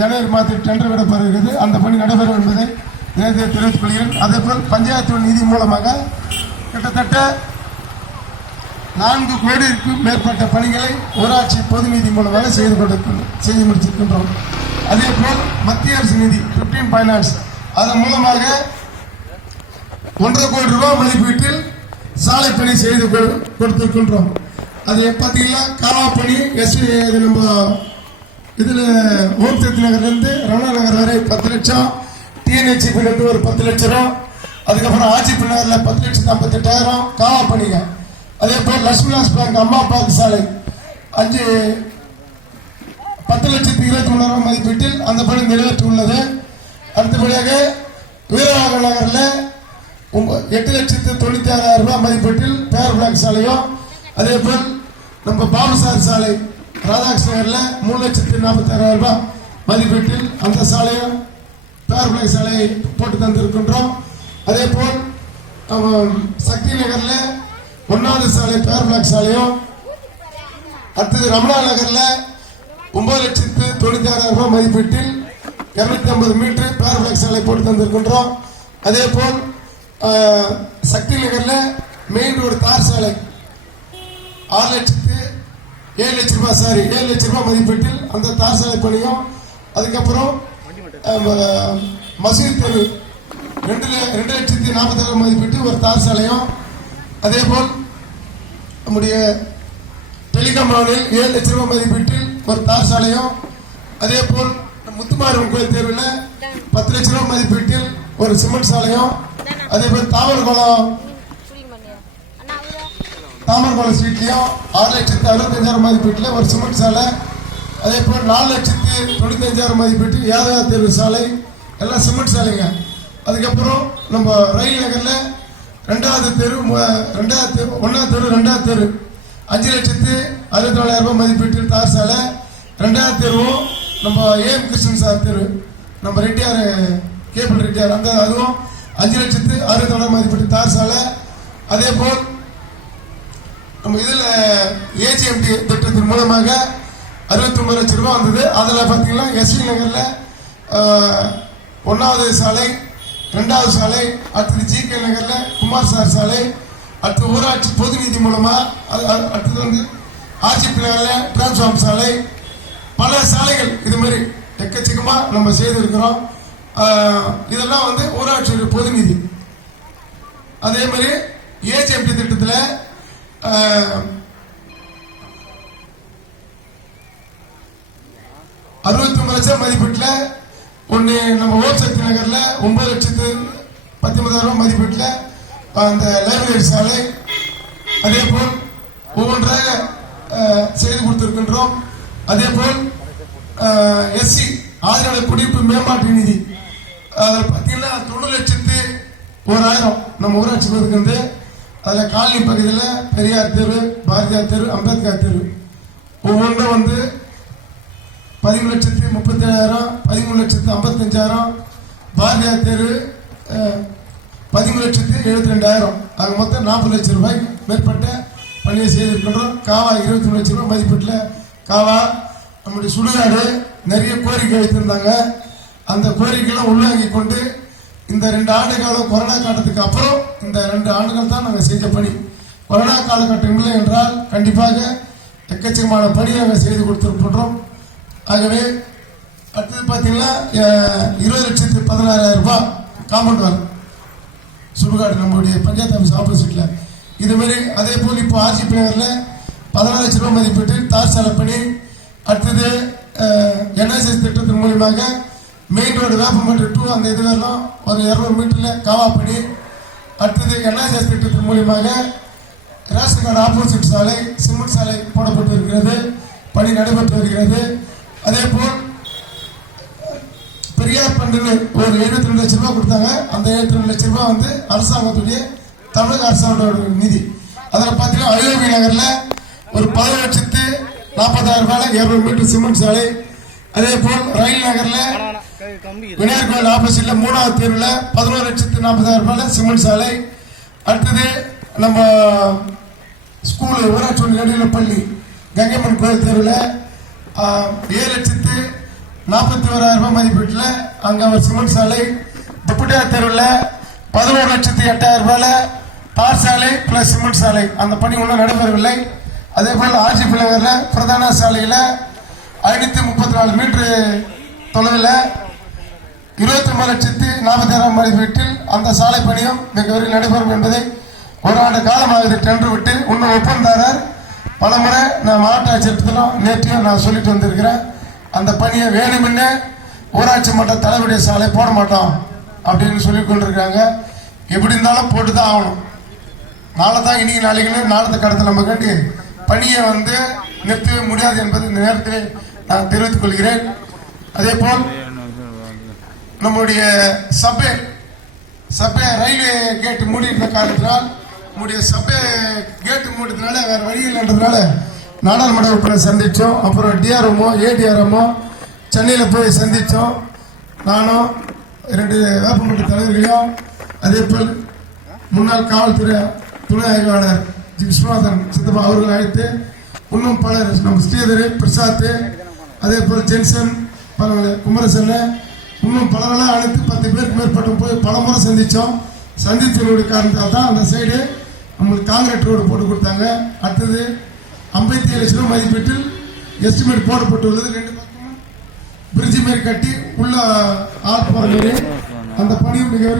ஜனவரி மாதத்தில் டெண்டர் விடப்படுகிறது. அந்த பணி நடைபெறும் என்பதை நேரத்தை தெரிவித்துக் கொள்கிறேன். அதேபோல் பஞ்சாயத்து நிதி மூலமாக கிட்டத்தட்ட 4 கோடிக்கும் மேற்பட்ட பணிகளை ஊராட்சி பொது நிதி மூலமாக செய்து முடித்திருக்கின்றோம். அதேபோல் மத்திய அரசு நிதி 15 ஃபைனான்ஸ் அதன் மூலமாக 1.5 கோடி ரூபாய் மதிப்பீட்டில் சாலை பணி செய்து கொடுத்திருக்கின்றோம். அது பார்த்தீங்கன்னா காவா பணி நம்ம இதில் ஓம் சக்தி நகர்லேருந்து ரமணா நகர் வரை 10 லட்சம், டிஎன்ஹெச்பி ஒரு 10 லட்சம் ரூபா, அதுக்கப்புறம் ஆட்சிபி நகரில் 10,58,000 காவா பணிங்க. அதே போல் லட்சுமிதாஸ் பேங்க் அம்மா பார்க் சாலை 10,23,000 மதிப்பீட்டில் அந்த பணி நிறைவேற்றி உள்ளது. அடுத்தபடியாக வீரவாக நகரில் 8,96,000 மதிப்பீட்டில் பேர் பிளாக் சாலையும், அதே போல் நம்ம பாபுசார் சாலை ராதாகிருஷ்ண நகரில் 3,46,000 மதிப்பீட்டில் அந்த சாலையும் பேர் பிளாக் சாலையை போட்டு தந்திருக்கின்றோம். அதே போல் சக்தி நகரில் 1வது சாலை பேர் பிளாக் சாலையும், அடுத்தது ரமணா நகர்ல 9,96,000 மதிப்பீட்டில் 250 மீட்டர் பேர் பிளாக் சாலை போட்டு தந்திருக்கின்றோம். அதே போல் சக்தி நகர்ல மெயின் ரோடு தார் சாலை 7 லட்சம் ரூபாய் மதிப்பீட்டில் அந்த தார் சாலை பணியும், அதுக்கப்புறம் மசூத் தெரு 2,40,000 மதிப்பீட்டு ஒரு தார் சாலையும், அதே போல் நம்முடைய டெலிகாமனில் 7 லட்சம் ரூபாய் மதிப்பீட்டில் ஒரு தார் சாலையும், அதே போல் முத்துமாரியம்மன் கோயில் தேர்வில் 10 லட்சம் ரூபாய் மதிப்பீட்டில் ஒரு சிமெண்ட் சாலையும், அதே போல் தாமரகுளம் ஸ்ட்ரீட்லையும் 6,65,000 மதிப்பீட்டில் ஒரு சிமெண்ட் சாலை, அதே போல் 4,95,000 மதிப்பீட்டில் யாதவ தேர்வு சாலை, எல்லாம் சிமெண்ட் சாலைங்க. அதுக்கப்புறம் நம்ம ரயில் நகர்ல 1வது தெரு 2வது தெரு 5,64,000 மதிப்பீட்டில் தார் சாலை, 2வது தெருவும் நம்ம ஏஎம் கிருஷ்ணன் சார் தெரு நம்ம ரெட்டியார் கேபிள் ரெட்டியார் அந்த அதுவும் 5,60,000 மதிப்பீட்டு தார் சாலை. அதே போல் நம்ம இதில் ஏஜிஎம்டி திட்டத்தின் மூலமாக 69 லட்சம் ரூபாய் வந்தது. அதில் பார்த்தீங்கன்னா எஸ்வி நகரில் 1வது சாலை, 2வது சாலை, அடுத்தது ஜிகே நகரில் குமார் சார் சாலை, அடுத்து ஊராட்சி பொது நிதி மூலமா, அடுத்தது வந்து ஆர்ஜிபி நகரில் டிரான்ஸ்ஃபார்ம் சாலை, பல சாலைகள் இது மாதிரி எக்கச்சக்கமா நம்ம செய்திருக்கிறோம். இதெல்லாம் வந்து ஊராட்சி பொது நிதி. அதே மாதிரி ஏஜிஎம்டி திட்டத்தில் 69 லட்சம் மதிப்பீட்டில் ஒன்று நம்ம ஓம் சக்தி நகர்ல 9,19,000 மதிப்பீட்டில் அந்த லைப்ரரி சாலை, அதே போல் ஒவ்வொன்றாக செய்து கொடுத்திருக்கின்றோம். அதே போல் எஸ்சி ஆதரவு குடியிருப்பு மேம்பாட்டு நிதி அதில் பார்த்தீங்கன்னா 90,01,000 நம்ம ஊராட்சி இருக்குது. அதில் காலனி பகுதியில் பெரியார் தெரு, பாரதியார் தெரு, அம்பேத்கர் தெரு ஒவ்வொன்றும் வந்து 13,37,000, 13,55,000, பாரதியார் தெரு 13,72,000, ஆக மொத்தம் 40 லட்சம் ரூபாய் மேற்பட்ட பணியை செய்திருக்கின்றோம். காவா 23 லட்சம் ரூபாய் மதிப்பீட்டில் காவா. நம்முடைய சுடுகாடு நிறைய கோரிக்கை வைத்திருந்தாங்க. அந்த கோரிக்கைலாம் உள்வாங்கி கொண்டு இந்த 2 ஆண்டு காலம் கொரோனா காலத்துக்கு அப்புறம் இந்த 2 ஆண்டுகள் தான் நாங்கள் செஞ்ச பணி. கொரோனா காலகட்டம் இல்லை என்றால் கண்டிப்பாக எக்கச்சக்கமான பணி நாங்கள் செய்து கொடுத்திருக்கின்றோம். ஆகவே அடுத்தது பார்த்தீங்கன்னா 20,16,000 ரூபாய் காம்பவுண்ட் வால் சுடுகாடு நம்மளுடைய பஞ்சாயத்து ஆஃபீஸ் ஆப்போசிட்ல இது மாதிரி. அதே போல் இப்போ ஆர்ஜிபி நகரில் 14 லட்சம் ரூபாய் மதிப்பீட்டில் தார் சாலை பணி. அடுத்தது என்எஸ்எஸ் திட்டத்தின் மூலியமாக மெயின் ரோடு வேப்பம்பட்டு 2 அந்த இது வரலாம் ஒரு 200 மீட்டரில் காவா பணி. அடுத்தது என்எஸ்எஸ் திட்டத்தின் மூலியமாக ரேஷன் கார்டு ஆப்போசிட் சாலை, சிமெண்ட் சாலை போடப்பட்டு இருக்கிறது, பணி நடைபெற்று வருகிறது. அதே போல் பெரியார் பண்டுன்னு ஒரு 72 லட்சம் ரூபாய் கொடுத்தாங்க. அந்த 72 லட்சம் ரூபாய் வந்து அரசாங்கத்துடைய தமிழக அரசாங்கத்தோட நிதி. அதில் பார்த்தீங்கன்னா அயோத்தி நகரில் ஒரு 10,40,000 ரூபாய் 200 மீட்டர் சிமெண்ட் சாலை. அதே போல் ரயில் நகரில் விநாயகர் கோயில் ஆப்போசிட்ல 3வது தெருவில் 11,40,000 ரூபாய் சிமெண்ட் சாலை. அடுத்தது நம்ம ஸ்கூல் ஊராட்சி நடுநிலை பள்ளி கங்கைமன் கோயில் தெருவில் 7,40,000 41,000 ரூபாய் மதிப்பீட்டில் அங்க ஒரு சிமெண்ட் சாலை, துப்பட்டியார் தெருவில் 11,08,000 ரூபாயில தார் சாலை பிளஸ் சிமெண்ட் சாலை, அந்த பணி ஒன்றும் நடைபெறவில்லை. அதே போல் ஆட்சி பிள்ளைகளில் பிரதான சாலையில 534 மீட்டர் தொலைவில் 23,40,000 மதிப்பீட்டில் அந்த சாலை பணியும் மிக விரைவில் நடைபெறும் என்பதை ஒரு ஆண்டு காலமாக டெண்டர் விட்டு இன்னும் ஒப்பந்தாரர் பலமுறை நான் மாவட்ட ஆட்சியத்திலும் நேற்றையும் நான் சொல்லிட்டு வந்திருக்கிறேன். அந்த பணியை வேணுமென்னே ஊராட்சி மன்ற தலைவருடைய சாலை போட மாட்டோம் அப்படின்னு சொல்லி கொண்டிருக்காங்க. எப்படி இருந்தாலும் போட்டு தான் ஆகணும். நாளை தான் இன்னைக்கு நாளைக்கு நாளத்தை கடத்த நம்ம கண்டி பணியை நிறுத்தவே முடியாது என்பது இந்த நேரத்தில் நான் தெரிவித்துக் கொள்கிறேன். அதே போல் நம்முடைய சபை ரயில்வே கேட்டு மூடிட்ட காரணத்தினால் நம்முடைய சபை கேட்டு மூடினால வேற வழி இல்லைன்றதுனால நாடாளுமன்ற உறுப்பினர் சந்திச்சோம். அப்புறம் டிஆர்எம்ஓ ஏடிஆர்எம்ஓ சென்னையில் போய் சந்திச்சோம். நானும் 2 வேப்பமன்ற தலைவர்களையும் அதே போல் முன்னாள் காவல்துறை துணை ஆய்வாளர் விஸ்வநாதன் சித்தப்பா அவர்கள் அழைத்து இன்னும் பலர் நம்ம ஸ்ரீதர் பிரசாத் அதே போல் ஜென்சன் குமரசன் இன்னும் பலரெல்லாம் அழைத்து 10 பேருக்கு மேற்பட்ட போய் பலமுறை சந்திச்சோம். சந்தித்தனுடைய காரணத்தால் தான் அந்த சைடு நம்மளுக்கு காங்கிரீட் ரோடு போட்டு கொடுத்தாங்க. அடுத்தது 57 லட்சம் ரூபாய் மதிப்பீட்டில் எஸ்டிமேட் போடப்பட்டுள்ளது. 2 பக்கமும் பிரிட்ஜ் மாரி கட்டி உள்ள ஆள் போற மாரி அந்த பணியும் மிக